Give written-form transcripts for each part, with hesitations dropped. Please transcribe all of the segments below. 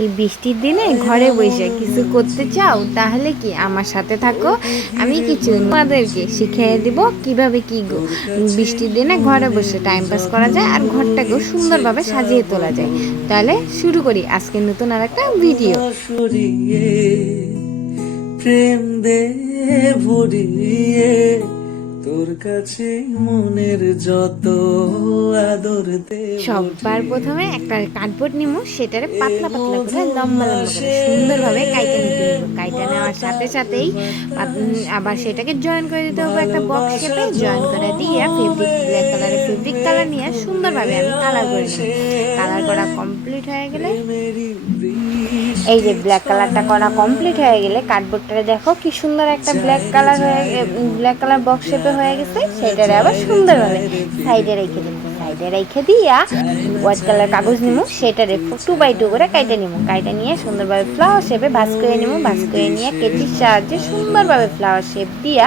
এই বৃষ্টির দিনে ঘরে বসে কিছু করতে চাও, তাহলে কি আমার সাথে থাকো। আমি কিছু তোমাদেরকে শিখিয়ে দিব কিভাবে কি বৃষ্টির দিনে ঘরে বসে টাইম পাস করা যায় আর ঘরটাকেও সুন্দরভাবে সাজিয়ে তোলা যায়। তাহলে শুরু করি আজকে নতুন আর একটা ভিডিও। প্রেম দে ভরিয়ে তোর কাছে মনের যত আদর দে। সবার প্রথমে একটা কার্ডবোর্ড নিমু, সেটারে পাতলা পাতলা করে লম্বা লম্বা করে সুন্দরভাবে কাইটা নিতে হবে। কাইটা নেওয়ার সাথে সাথেই আবার সেটাকে জয়েন করে দিতে হবে একটা বক্স শেপে। জয়েন করে দিয়ে ব্ল্যাক কালারের ফেব্রিক কালার নিয়ে সুন্দরভাবে আমি কালার করে নিই। কালার করা কমপ্লিট হয়ে গেলে, এই যে ব্ল্যাক কালারটা করা কমপ্লিট হয়ে গেলে কার্ডবোর্ডটা দেখো কি সুন্দর একটা ব্ল্যাক কালার বক্স শেপে হয়ে গেছে। সেটারে আবার সুন্দরভাবে সাইডে রেখে দিই। সাইডে রেখে দিয়া হোয়াইট কালার কাগজ নিমু, সেটারে 2x2 করে কাইটে নিমু। কাইটে নিয়ে সুন্দরভাবে ফ্লাওয়ার শেপে ভাঁজ করে নিমু। ভাঁজ করে নিয়ে কেচির সাহায্যে সুন্দরভাবে ফ্লাওয়ার শেপ দিয়া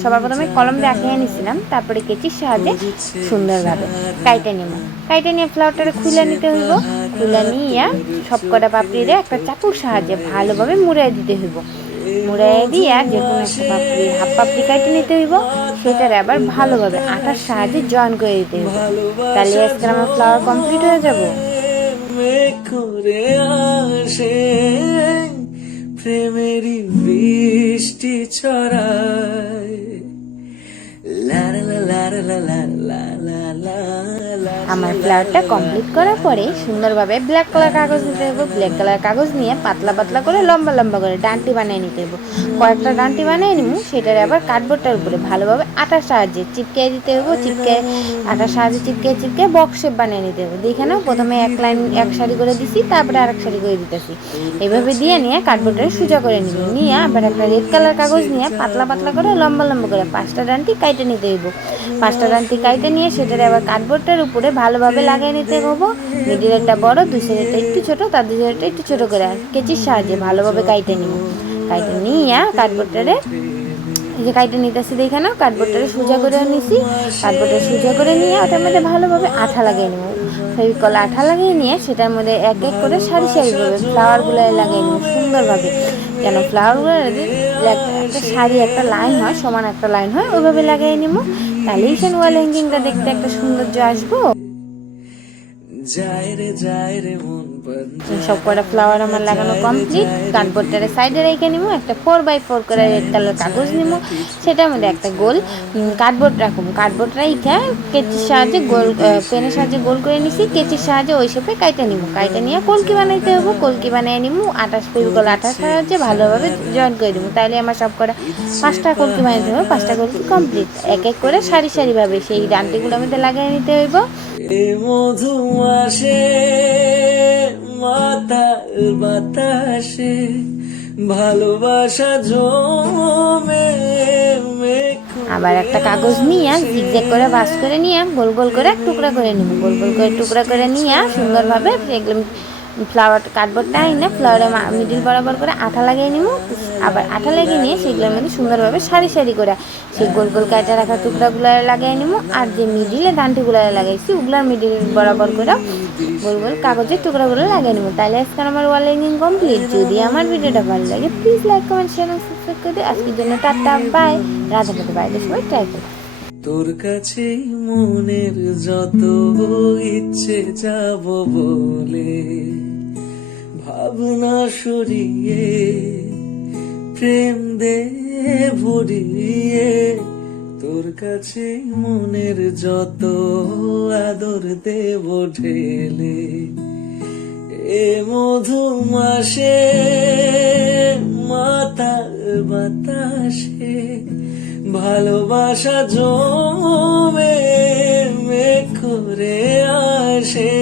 সবার প্রথমে কলম দিয়ে আঁকিয়ে নিছিলাম, তারপরে কেচির সাহায্যে সুন্দরভাবে কাইটে নিমু। কাইটে নিয়ে ফ্লাওয়ারটারে খুলে নিতে হইব। খুলে নিয়ে সবকটা পাপড়িরে একটা চাকুর সাহায্যে ভালোভাবে মুড়াই দিতে হইব। মুড়াই দিয়া যে কোনো একটা পাপড়ি হাফ পাপড়ি কাটে নিতে হইব। সেটারে আবার ভালোভাবে আটার সাহায্যে জয়েন করে দিতে হইব। তাহলে আজকে আমার ফ্লাওয়ার কমপ্লিট হয়ে যাব। প্রেমেরই বৃষ্টি ছড়ায়। আমার ফ্লাওয়ারটা কমপ্লিট করার পরে সুন্দরভাবে ব্ল্যাক কালার কাগজ নিতে হবে। ব্ল্যাক কালার কাগজ নিয়ে পাতলা পাতলা করে লম্বা লম্বা করে ডান্টি বানিয়ে নিতে হবে। কয়েকটা ডান্টি বানিয়ে নিব। সেটারে আবার কার্ডবোর্ডটার উপরে ভালোভাবে আটার সাহায্যে চিপকে দিতে হবে। আটার সাহায্যে চিপকে বক্স শেপ বানিয়ে নিতে হবে। দেখে নাও, প্রথমে এক লাইন এক সারি করে দিছি, তারপরে আরেক সারি করে দিতেছি। এভাবে দিয়ে নিয়ে কার্ডবোর্ডটারে সোজা করে নিব। নিয়ে আবার একটা রেড কালার কাগজ নিয়ে পাতলা পাতলা করে লম্বা লম্বা করে 5টা ডান্টি কাইটে নিতে হইব। 5টা ডান্টি কাইটে নিয়ে সেটারে আবার কার্ডবোর্ডটার উপরে ভালোভাবে লাগিয়ে নিতে হবো। মিডিলেরটা বড়, দুই সাইডেরটা একটু ছোট, তার দুই সাইডটা একটু ছোট করে কেচির সাহায্যে ভালোভাবে কাইটে নিব। কাইটে নিয়ে কার্ডবোর্ডটারে এই যে কাইটে নিতেছি, দেখে নাও কার্ডবোর্ডটারে সোজা করে নিছি। কার্ডবোর্ডটা সোজা করে নিয়ে ওটার মধ্যে ভালোভাবে আঠা লাগিয়ে নেব। ফেভিকল আঠা লাগিয়ে নিয়ে সেটার মধ্যে এক এক করে সারি সারিভাবে ফ্লাওয়ারগুলো লাগিয়ে নেব সুন্দরভাবে, যেন ফ্লাওয়ারগুলো একটা সারি একটা লাইন হয়, সমান একটা লাইন হয়, ওইভাবে লাগিয়ে নিব। তাহলেই সেন ওয়াল হ্যাঙ্গিংটা দেখতে একটা সৌন্দর্য আসবো। সব কটা ফ্লাওয়ার আমার লাগানো কমপ্লিট। কার্ডবোর্ডটারে সাইডে রেখে নিব। একটা 4x4 করে রেড কালার কাগজ নিব। সেটার মধ্যে একটা গোল কার্ডবোর্ড রাখুন। কার্ডবোর্ড রাইখা কেচির সাহায্যে পেনের সাহায্যে গোল করে নিছি। কেচির সাহায্যে ওই শেপে কাইটে নিব। কাইটে নিয়ে কলকি বানাইতে হবে। কলকি বানিয়ে নিব। 28 ফেভিকল আঠার সাহায্যে ভালোভাবে জয়েন করে দিব। তাইলে আমার সব কটা 5টা কলকি বানাইতে হবে। 5টা কলকি কমপ্লিট। এক এক করে সারি সারিভাবে সেই ডান্টিগুলোর মধ্যে লাগিয়ে নিতে হইব। মধু মাসে মাতার বাতাসে ভালোবাসা জমে। আবার একটা কাগজ নিয়ে জিগজ্যাগ করে ভাঁজ করে নিয়ে গোল গোল করে টুকরা করে নিব। গোল গোল করে টুকরা করে নিয়ে সুন্দরভাবে ফ্লাওয়ার কার্ডবোর্ডটা এনে ফ্লাওয়ারের মিডিল বরাবর করে আঠা লাগিয়ে নিব। আবার আঠা লাগিয়ে নিয়ে সেগুলোর মধ্যে সুন্দরভাবে সারি সারি করে সেই গোল গোল কাটা রাখা টুকরাগুলো লাগিয়ে নিব। আর যে মিডিলে ডান্টিগুলো লাগাইছি ওগুলোর মিডিল বরাবর করে গোল গোল কাগজের টুকরাগুলো লাগিয়ে নিব। তাহলে আজকে আমার ওয়াল হ্যাঙ্গিং কমপ্লিট। যদি আমার ভিডিওটা ভালো লাগে প্লিজ লাইক কমেন্ট শেয়ার এবং সাবস্ক্রাইব করে দিও। আজকের জন্য টাটা বাই। রাতে বাইরে সময় ট্রাই করো। তোর কাছে মনের যত ইচ্ছে যাব বলে, ভাবনা সরিয়ে প্রেম দে ভরিয়ে তোর কাছে মনের যত আদর দেব ঢেলে। এ মধু মাসে মাতার বাতাসে ভালোবাসা জমে করে আসে।